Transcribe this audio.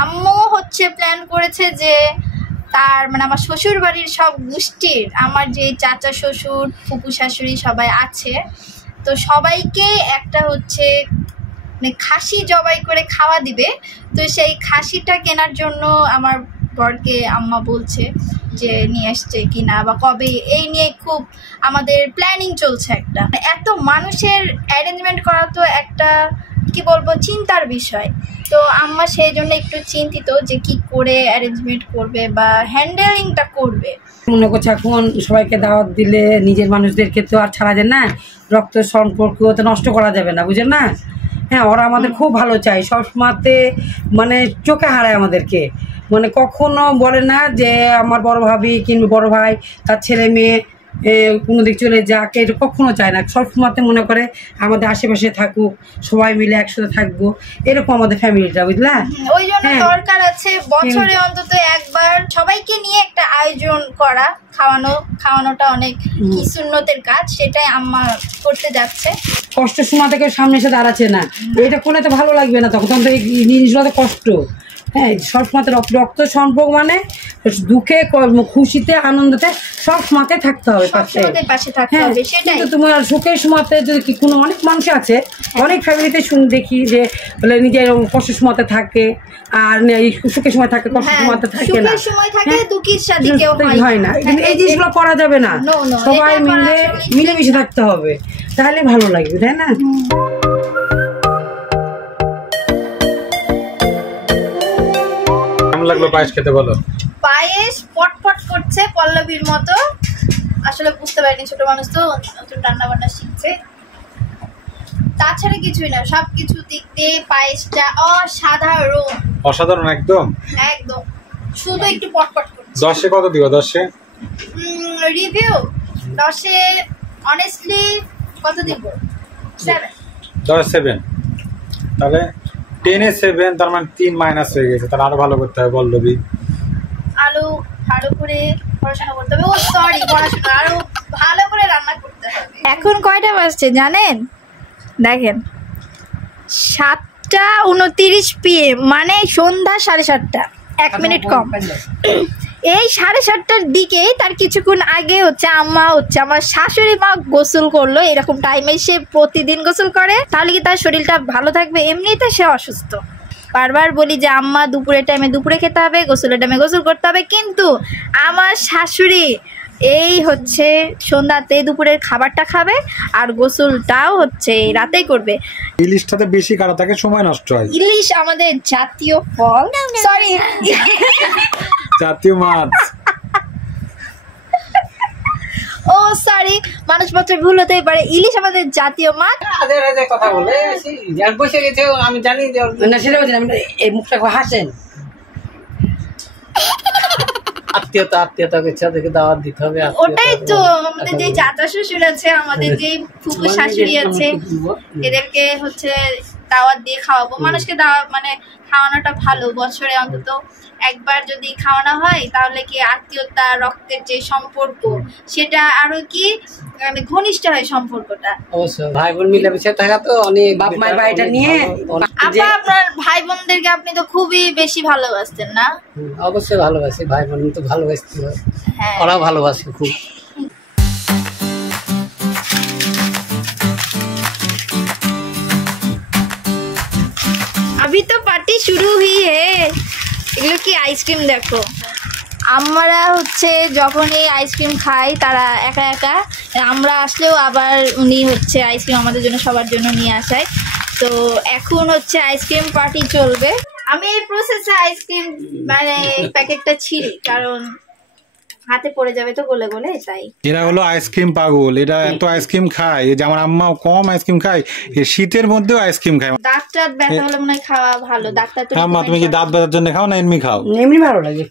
আম্মু হচ্ছে প্ল্যান করেছে যে তার মানে আমার শ্বশুর বাড়ির সব গোষ্ঠীর, আমার যে চাচা শ্বশুর ফুপু শাশুড়ি সবাই আছে, তো সবাইকে একটা হচ্ছে মানে খাসি জবাই করে খাওয়া দিবে। তো সেই খাসিটা কেনার জন্য আমার বরকে আম্মা বলছে যে নিয়ে আসছে কিনা বা কবে, এই নিয়ে খুব আমাদের প্ল্যানিং চলছে। একটা এত মানুষের অ্যারেঞ্জমেন্ট করা তো একটা কি বলবো চিন্তার বিষয়। তো আম্মা সেই জন্য একটু চিন্তিত যে কি করে অ্যারেঞ্জমেন্ট করবে বা হ্যান্ডেলিংটা করবে। মনে করছে এখন সবাইকে দাওয়াত দিলে নিজের মানুষদেরকে তো আর ছাড়া যায় না, রক্ত সম্পর্ক তো নষ্ট করা যাবে না, বুঝেন না? হ্যাঁ, ওরা আমাদের খুব ভালো চাই, সবসময়তে মানে চোখে হারায় আমাদেরকে, মানে কখনো বলে না যে আমার বড় ভাবি কিংবা বড় ভাই তার ছেলে মেয়ে কোনো দিক চলে যাক, এটা কখনো চায় না। সবসময়তে মনে করে আমাদের আশেপাশে থাকুক, সবাই মিলে একসাথে থাকবো, এরকম আমাদের ফ্যামিলিটা, বুঝলা? ওই জন্য দরকার আছে বছরে অন্তত একবার সবাইকে নিয়ে একটা আয়োজন করা, খাওয়ানোটা অনেক কি সুন্নতের কাজ, সেটাই আম্মা করতে যাচ্ছে। কষ্টের সময় থেকে সামনে এসে দাঁড়াচ্ছে না, এটা করলে তো ভালো লাগবে না, তখন তো এই জিনিসগুলো তো কষ্ট। হ্যাঁ, সবসময় রক্ত সম্পর্ক মানে দুঃখে খুশিতে আনন্দতে সবসময়তে থাকতে হবে পাশে। হ্যাঁ, কিন্তু তোমার সুখের সময়তে যদি কোনো অনেক মানুষ আছে, অনেক ফ্যামিলিতে দেখি যে বলে নিজের কষ্টের সময়তে থাকে আর সুখের সময় থাকে, কষ্টের সময়তে থাকে না, হয় না। কিন্তু এই জিনিসগুলো করা যাবে না, সবাই মিলেমিশে থাকতে হবে, তাহলে ভালো লাগবে, তাই না? লাগলো পায়েস খেতে, বলো। পায়েস পটপট করছে পল্লবীর মতো, আসলে বুঝতে পারিনি, ছোট মানুষ তো রান্না বান্না শিখছে, তাছাড়া কিছুই না। সবকিছু দিক দিয়ে পায়েসটা অসাধারণ, একদম শুধু একটু পটপট করছে। 10-এ কত দিও? 10-এ রিভিউ 10-এ অনেস্টলি কত দিব? 7। 7। তাহলে 10-এ 7, তার মানে 3 মাইনাস হয়ে গেছে, তাহলে আরো ভালো করতে হবে পল্লবী। আরো ভালো করে পড়াশোনা করতে হবে, পড়াশোনা আরো ভালো করে রান্না করতে হবে। এখন কয়টা বাজছে জানেন? দেখেন 7:29 PM, মানে সন্ধ্যা 7:30, 1 মিনিট কম। এই 7:30টার দিকে তার কিছুক্ষণ আগে হচ্ছে আম্মা আমার শাশুড়ি মা গোসল করলো। এরকম টাইমে সে প্রতিদিন গোসল করে, তাহলে কি তার শরীরটা ভালো থাকবে? এমনিতে সে অসুস্থ। বারবার বলি যে আম্মা দুপুরের টাইমে দুপুরে খেতে হবে, গোসলের টাইমে গোসল করতে হবে, কিন্তু আমার শাশুড়ি এই হচ্ছে সন্ধ্যাতে দুপুরের খাবারটা খাবে আর গোসলটাও হচ্ছে রাতেই করবে। ইলিশটাতে বেশি কাটা থাকে, সময় নষ্ট হয়। ইলিশ আমাদের জাতীয় ফল, সরি জাতীয় মাছ। ও সরি, মানুষ মাত্র ভুল হতেই পারে, ইলিশ আমাদের জাতীয় মাছ। কথা বলে বসে গেছে, আমি জানি না, সেটা বলছি না, এই মুখটা হাসেন। আত্মীয়তাকে তাদেরকে দাওয়াত দিতে হবে, ওটাই তো আমাদের যে চাচা শ্বশুর আছে, আমাদের যে ফুফু শাশুড়ি আছে, এদেরকে হচ্ছে দাওয়াত দিয়ে খাওয়াবো। মানুষকে মানে খাওয়ানোটা ভালো, বছরে অন্তত একবার যদি খাওয়ানো হয় তাহলে কি আত্মীয়তা, রক্তের যে সম্পর্ক সেটা আরো কি মানে ঘনিষ্ঠ হয় সম্পর্কটা। অবশ্যই ভাই বোন মিলেমিশে থাকা তো অনেক, বাপ মায়ের বাড়িটা নিয়ে। আপা, আপনার ভাই বোনদেরকে আপনি তো খুবই বেশি ভালোবাসতেন না? অবশ্যই ভালোবাসি, ভাই বোন তো ভালোবাসতে হয়, ওরাও ভালোবাসে খুব। अभी तो पार्टी शुरू हुई है। এগুলো কি আইসক্রিম দেখো, আমরা হচ্ছে যখন এই আইসক্রিম খাই তারা একা একা, আমরা আসলেও আবার উনি হচ্ছে আইসক্রিম আমাদের জন্য সবার জন্য নিয়ে আসায়। তো এখন হচ্ছে আইসক্রিম পার্টি চলবে। আমি এই প্রসেসে আইসক্রিম মানে প্যাকেটটা ছিঁড়ি, কারণ হাতে পড়ে যাবে তো গলে গলে, তাই। এরা হলো আইসক্রিম পাগল, এরা এত আইসক্রিম খায়, এই যে আমার আম্মাও কম আইসক্রিম খায়, এই শীতের মধ্যেও আইসক্রিম খায়। দাঁত টাত ব্যথা হলে মনে হয় খাওয়া ভালো। ডাক্তার তো আম্মা তুমি কি দাঁত ব্যথার জন্য খাও না এমনি খাও? এমনি ভালো লাগে।